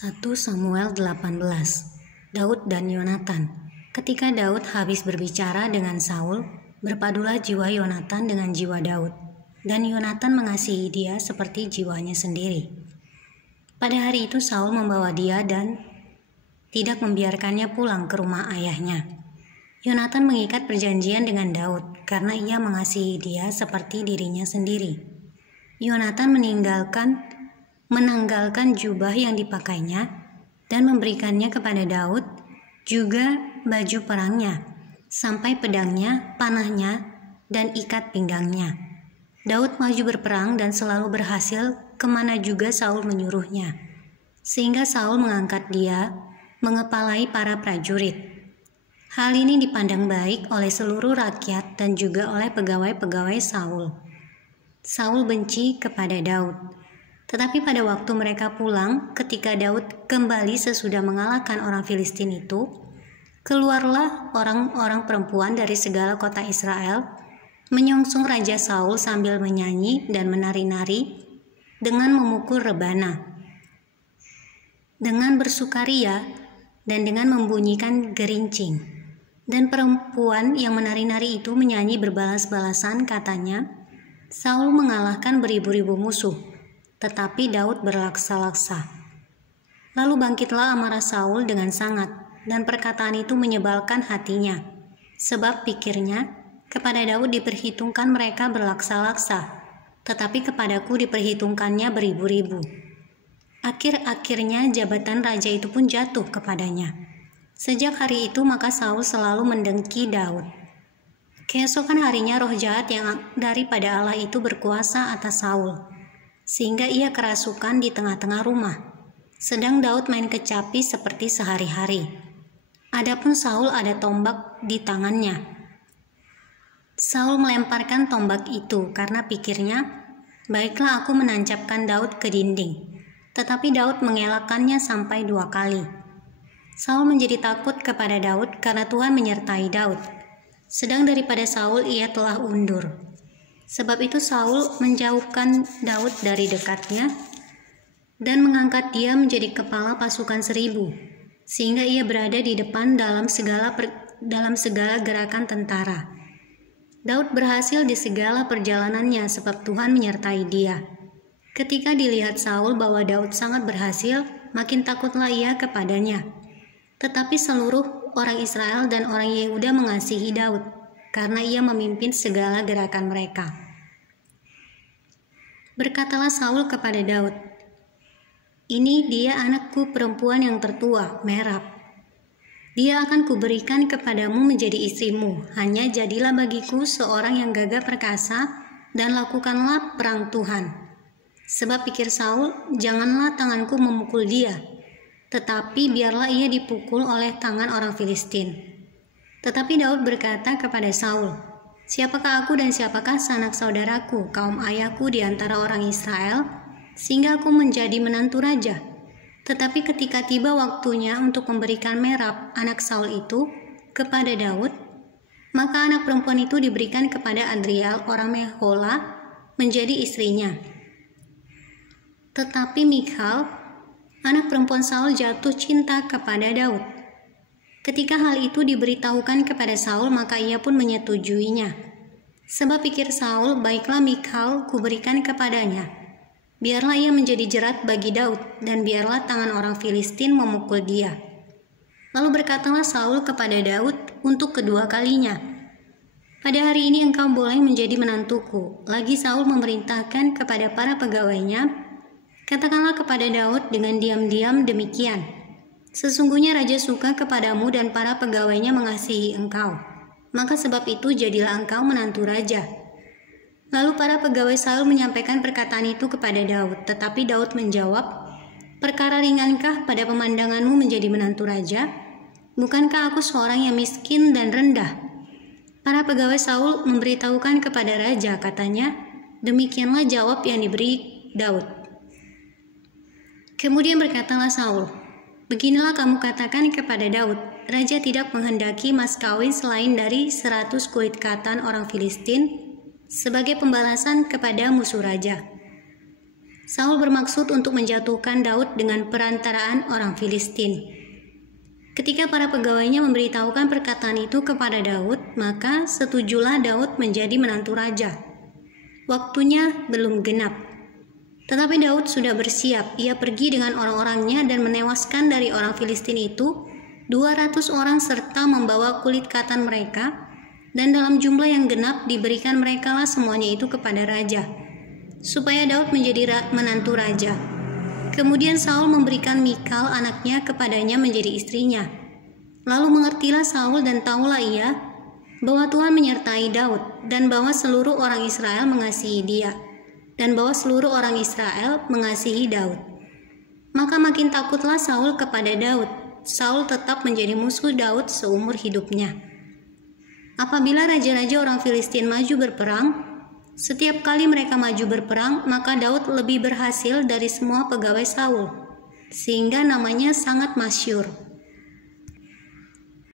1 Samuel 18. Daud dan Yonatan. Ketika Daud habis berbicara dengan Saul, berpadulah jiwa Yonatan dengan jiwa Daud, dan Yonatan mengasihi dia seperti jiwanya sendiri. Pada hari itu Saul membawa dia dan tidak membiarkannya pulang ke rumah ayahnya. Yonatan mengikat perjanjian dengan Daud karena ia mengasihi dia seperti dirinya sendiri. Yonatan menanggalkan jubah yang dipakainya dan memberikannya kepada Daud, juga baju perangnya, sampai pedangnya, panahnya, dan ikat pinggangnya. Daud maju berperang dan selalu berhasil kemana juga Saul menyuruhnya, sehingga Saul mengangkat dia mengepalai para prajurit. Hal ini dipandang baik oleh seluruh rakyat dan juga oleh pegawai-pegawai Saul. Saul benci kepada Daud. Tetapi pada waktu mereka pulang, ketika Daud kembali sesudah mengalahkan orang Filistin itu, keluarlah orang-orang perempuan dari segala kota Israel, menyongsong Raja Saul sambil menyanyi dan menari-nari dengan memukul rebana, dengan bersukaria, dan dengan membunyikan gerincing. Dan perempuan yang menari-nari itu menyanyi berbalas-balasan, katanya, Saul mengalahkan beribu-ribu musuh, tetapi Daud berlaksa-laksa. Lalu bangkitlah amarah Saul dengan sangat, dan perkataan itu menyebalkan hatinya, sebab pikirnya, kepada Daud diperhitungkan mereka berlaksa-laksa, tetapi kepadaku diperhitungkannya beribu-ribu. Akhir-akhirnya jabatan raja itu pun jatuh kepadanya. Sejak hari itu maka Saul selalu mendengki Daud. Keesokan harinya roh jahat yang daripada Allah itu berkuasa atas Saul, sehingga ia kerasukan di tengah-tengah rumah. Sedang Daud main kecapi seperti sehari-hari. Adapun Saul ada tombak di tangannya. Saul melemparkan tombak itu karena pikirnya, baiklah aku menancapkan Daud ke dinding. Tetapi Daud mengelakkannya sampai 2 kali. Saul menjadi takut kepada Daud karena Tuhan menyertai Daud. Sedang daripada Saul ia telah undur. Sebab itu Saul menjauhkan Daud dari dekatnya dan mengangkat dia menjadi kepala pasukan 1000, sehingga ia berada di depan dalam segala gerakan tentara. Daud berhasil di segala perjalanannya sebab Tuhan menyertai dia. Ketika dilihat Saul bahwa Daud sangat berhasil, makin takutlah ia kepadanya. Tetapi seluruh orang Israel dan orang Yehuda mengasihi Daud, karena ia memimpin segala gerakan mereka. Berkatalah Saul kepada Daud, "Ini dia anakku perempuan yang tertua, Merab. Dia akan kuberikan kepadamu menjadi istrimu, hanya jadilah bagiku seorang yang gagah perkasa dan lakukanlah perang Tuhan." Sebab pikir Saul, janganlah tanganku memukul dia, tetapi biarlah ia dipukul oleh tangan orang Filistin. Tetapi Daud berkata kepada Saul, "Siapakah aku dan siapakah sanak saudaraku, kaum ayahku di antara orang Israel, sehingga aku menjadi menantu raja?" Tetapi ketika tiba waktunya untuk memberikan Merab, anak Saul itu, kepada Daud, maka anak perempuan itu diberikan kepada Adriel orang Mehola menjadi istrinya. Tetapi Michal, anak perempuan Saul, jatuh cinta kepada Daud. Ketika hal itu diberitahukan kepada Saul, maka ia pun menyetujuinya. Sebab pikir Saul, baiklah Michal kuberikan kepadanya. Biarlah ia menjadi jerat bagi Daud, dan biarlah tangan orang Filistin memukul dia. Lalu berkatalah Saul kepada Daud untuk kedua kalinya, "Pada hari ini engkau boleh menjadi menantuku." Lagi Saul memerintahkan kepada para pegawainya, "Katakanlah kepada Daud dengan diam-diam demikian, sesungguhnya raja suka kepadamu dan para pegawainya mengasihi engkau. Maka sebab itu jadilah engkau menantu raja." Lalu para pegawai Saul menyampaikan perkataan itu kepada Daud, tetapi Daud menjawab, "Perkara ringankah pada pemandanganmu menjadi menantu raja? Bukankah aku seorang yang miskin dan rendah?" Para pegawai Saul memberitahukan kepada raja, katanya, demikianlah jawab yang diberi Daud. Kemudian berkatalah Saul, "Beginilah kamu katakan kepada Daud, raja tidak menghendaki mas kawin selain dari 100 kulit katan orang Filistin sebagai pembalasan kepada musuh raja. Saul bermaksud untuk menjatuhkan Daud dengan perantaraan orang Filistin. Ketika para pegawainya memberitahukan perkataan itu kepada Daud, maka setujulah Daud menjadi menantu raja. Waktunya belum genap. Tetapi Daud sudah bersiap. Ia pergi dengan orang-orangnya dan menewaskan dari orang Filistin itu 200 orang serta membawa kulit katan mereka, dan dalam jumlah yang genap diberikan merekalah semuanya itu kepada raja, supaya Daud menjadi menantu raja. Kemudian Saul memberikan Mikal anaknya kepadanya menjadi istrinya. Lalu mengertilah Saul dan tahulah ia bahwa Tuhan menyertai Daud, dan bahwa seluruh orang Israel mengasihi dia, dan bahwa seluruh orang Israel mengasihi Daud. Maka makin takutlah Saul kepada Daud. Saul tetap menjadi musuh Daud seumur hidupnya. Apabila raja-raja orang Filistin maju berperang, setiap kali mereka maju berperang, maka Daud lebih berhasil dari semua pegawai Saul, sehingga namanya sangat masyhur.